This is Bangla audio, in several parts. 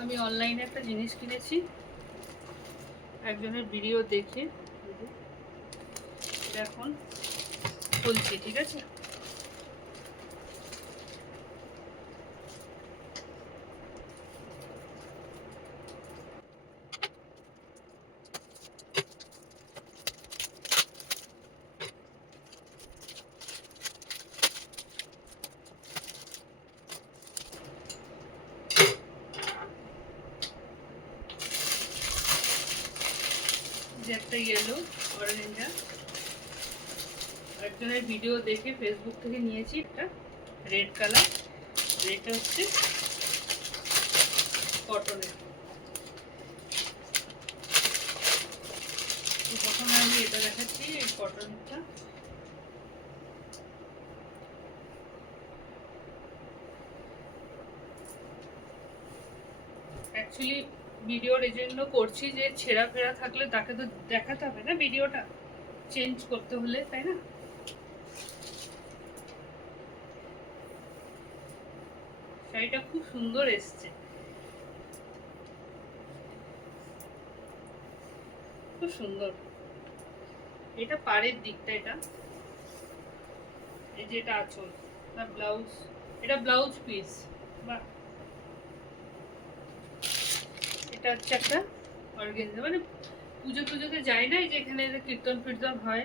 আমি অনলাইনে একটা জিনিস কিনেছি। একজনের ভিডিও দেখে। এখন খুলছি ঠিক আছে? একটা ইয়েলো অরেঞ্জা একজনের ভিডিও দেখে ফেসবুক থেকে নিয়েছি একটা রেড কালার এটা হচ্ছে কটনের প্রথমে আমি এটা দেখাচ্ছি, এই কটনটা অ্যাকচুয়ালি ভিডিওর এই জন্য করছি যে ছেঁড়া ফেরা থাকলে তাকে তো দেখাতে হবে না ভিডিওটা? চেঞ্জ করতে হলে, তাই না? শাড়িটা খুব সুন্দর এসছে। খুব সুন্দর। এটা পাড়ের দিকটা এটা। এই যে এটা আঁচল, না ব্লাউজ এটা ব্লাউজ পিস বাহ। এটা হচ্ছে একটা অর্গেনজা মানে পুজো পুজোতে যাই না এই যে এখানে কীর্তন ফীর্তন হয়,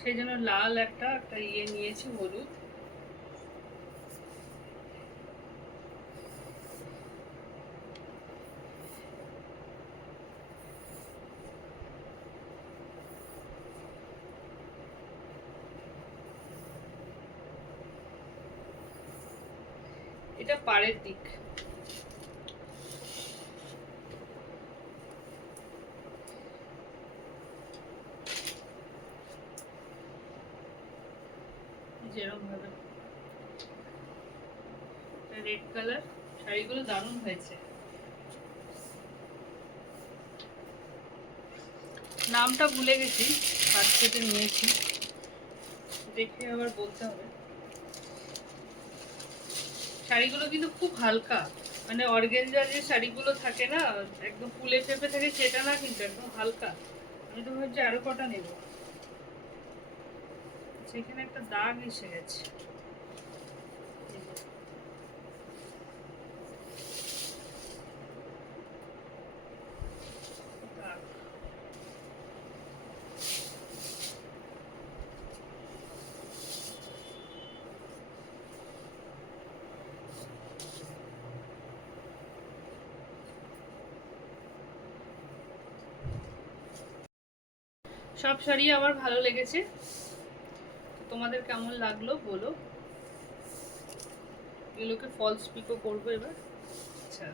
সেই জন্য লাল একটা একটা ইয়ে নিয়েছি, হলুদ। এটা পাড়ের দিক। যেরকম ভাবে রেড কালার শাড়িগুলো দারুণ হয়েছে। নামটা ভুলে গেছি হাত কেটে নিয়েছি। দেখে আবার বলতে হবে। শাড়িগুলো কিন্তু খুব হালকা মানে অর্গেনজার যে শাড়িগুলো থাকে না, একদম ফুলে ফেপে থাকে, সেটা না কিন্তু একদম হালকা। আমি তো ভাবছি আরও কটা নেব। সেখানে একটা দাগ এসে গেছে। সব শাড়ি আমার ভালো লেগেছে। তোমাদের কেমন লাগল বলো? এগুলোকে ফলস পিকও করব এবার। আচ্ছা।